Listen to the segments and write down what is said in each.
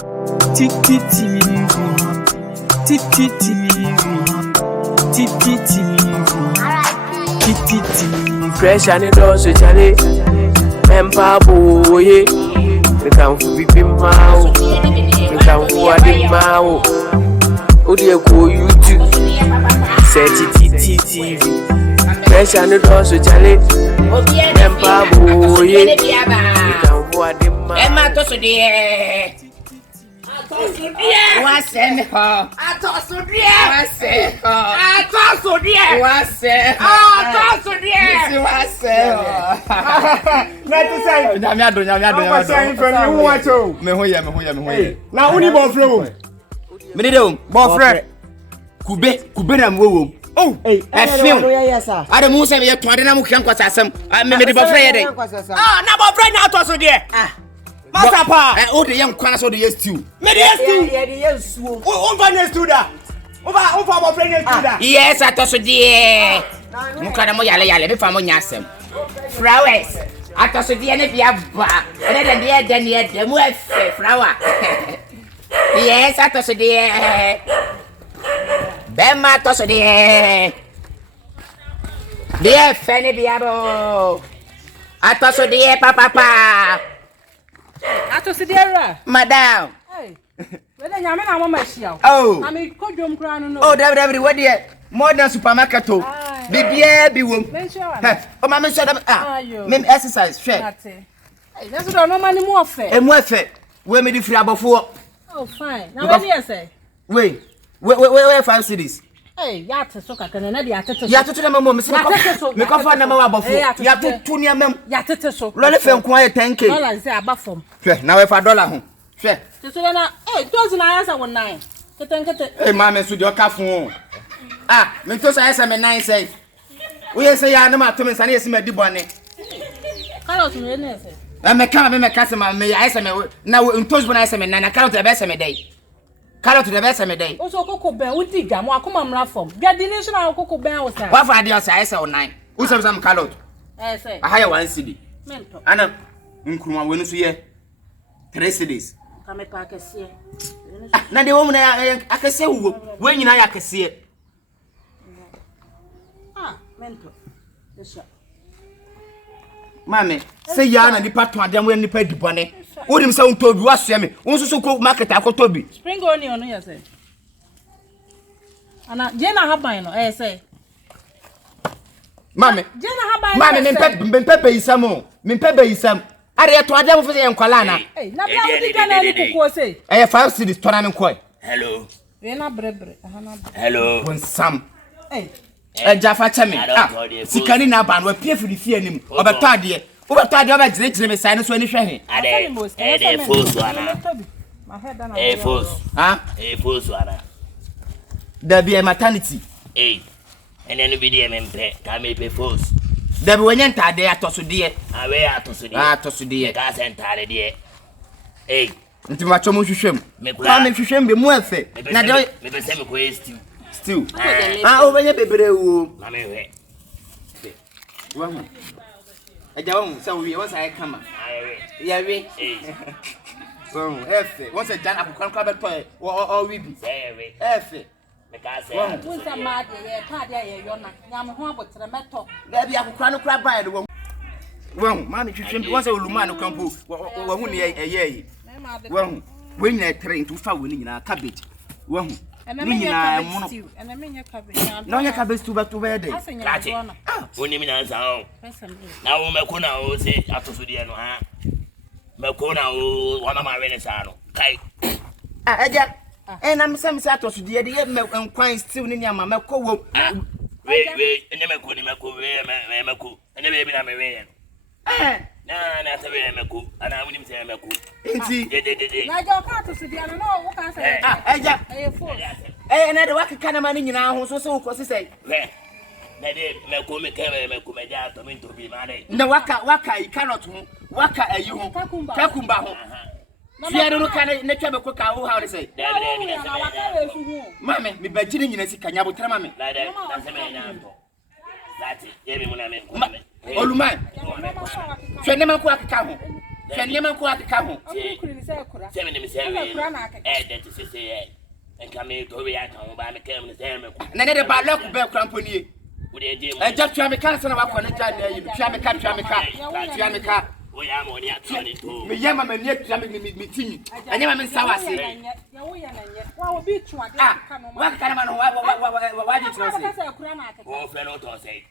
Titi TV, Titi TV, Titi TV, Titi TV. Fresh and it also Charlie. Mempa boy, we can be mao, we can forward the mao. Odia go YouTube, search Titi TV. Fresh and it also Charlie. Mempa boy, we can forward the mao. Emma to so what's in her? I toss so dear. What's in her? I toss so dear. What's in her? I toss so dear. What's in her? Let us say, I'm saying for you want to. Me hoye. Now, only boyfriend. Me need them boyfriend. Kube na mwo. Oh, Hey, yes sir. I don't say me to na mu kan kwasasem. Me the boyfriend dey. Ah, na boyfriend na to so there. Ah. Masapa. O de yam kwana so de yes stew. Me dey stew. Yes, stew. O van stew da. O fa boyfriend stew da. Yes, I toss so dear. Mukana mo yale be fa mo nyasem. Flowers. I toss so dear ne bia ba. E de mu efe flower. Yes, I toss so dear. Bema toss so dear. Dear Fanny Biabo. I toss so dear papa. Ato se dera. Madam. Hey. Wele nyame na mama hia. Oh. Na me kodwom kra no. Oh, David, what there? Modern supermarket o. Bibia bi wom. O ma me so da me exercise share. Ate. Hey, that's do no mani mu ofe. Emu efe. We me di free abofo. Oh, fine. Now what do you say? Wait, 5 cities. Hey, ya te so kakana na di atete so. Ya tutu na mama me me ko fa na mama abofo. Ya tutu ni amam. Ya tete so. Lo le fe nko aye 10k. Dollar say abafom. Hwe, na we fa dollar ho. Hwe. Te so na tozi na answer 19. Kete. Eh mama so di o ka fun. Ah, me to say say me 9 say. We say ya na ma to me sane yesi ma di bone. Carrot me na say. Me ka say ma me ya say me na ntozi bona say me na carrot e be say me dey. Carrot the best me day. Oso koko ben udi ga mo akoma mra fom. Gadi ni so na koko ben wo say. Wa fa dey say 9. Who say some carrot? Say. Aha ya 1 cedi. Mento. Ana nkruma wenu so ye 3 cedis. Ka me pa kese. Na de wo mu na akese wo. We nyina ya akese. Mento. Desha. Mame, say ya na nipa to adem we nipa dibone. Wodim say untobi wasua me. Wonso so ko market akotobi. Spring onion no ya say. Ana je na haban no say. Mame. Je na haban. Mame me pepe isam o. Me pepe isam. Are to adem fo say enkwala na. Eh, na bia wodi ga na ni kokko say. 5 cities to na me koi. Hello. We na brebre. Aha na. Hello. Won sam. Jafa chame. Sikani na ban wa pie firi anim. Obeto ade. Obeto ade obegire me sai no so ani hwe he. Fosu ana. Fosu. Ha? Fosu ana. There be a maternity. Ene no bi de mempe ka me pe fosu. There be wenye ntade atoso de. Awe atoso de. Atoso de. Ka se ntade de. Nti ma chomo hwehwem. Kwa me hwehwem be mu afe. Na de me be se me ko stew. O benye bebere wo. Na me hwe. Wahu. Eja wahu se wo say kama. Ya we. So, efe. Once a jan akukwan kwa beto o we bi. Efe. Me ka se. Won sa ma de ye pa de ye yo na. Nyam ho abotre meto. Da bi akukwan no kra ban de wo. Wahu, ma me hwehwem once oluma no kampo. Wahu ne eye. Wahu. When you train to fa woni nyina cabbage. Wahu. Ni nyina mono. Ena menye cabbage. No nya cabbage to be dey. Krati. Oni mi na nsa o. Na wo meko na o se atoso de no ha. Meko na o wa mama we ne sa no. Kai. Eja. Na me se atoso de ye nkwan stew ni nyama meko wo. We ene meko ni meko we meko. Ene be bi na me we. Na ta we meko. Ana woni mi se meko. Inti. Na jo ka to se dia no wo ka say. Eja. Na de wakeka na ma ni nyina ho so wo ko se say. Na de meko me kere meko me ja to mi to bi ma de. Na waka I carrot ho, waka ayi ho. Kakumba ho. Fiare no ka na twa meko ka wo ha say. Mame, me bagire nyina sika nya botra mame. Na se me na to. Lati, ye me mu na me. Oluman. Hwe ne mako akeka ho. Can you make what come? Seven himself. And come in to react on by the camera. And then the bad bear company. I just try to cancel our connection. Try to capture me car. We are only at 22. Me yama me near jamming me tea. I never mean Sawasi. What be true? What kind of man? Why did you say? Oh, fellow to say.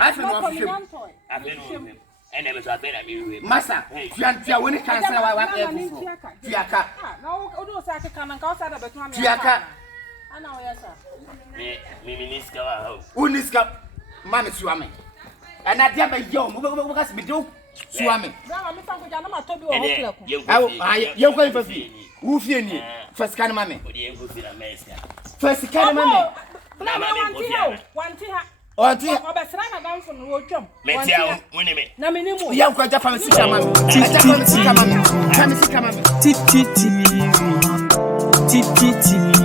I know him. And never saw better me. Massa, you when it cancel our Fiaka. No, those I can outside of the Fiaka. I know, yes, sir. Minister, Uniska, Mammy Swami. And I damn a young must be do Swami. You're going for fee. Who fear me? First kind of mammy. First kind of mammy. Oh, dear. Young quite from Sicamam. Titi.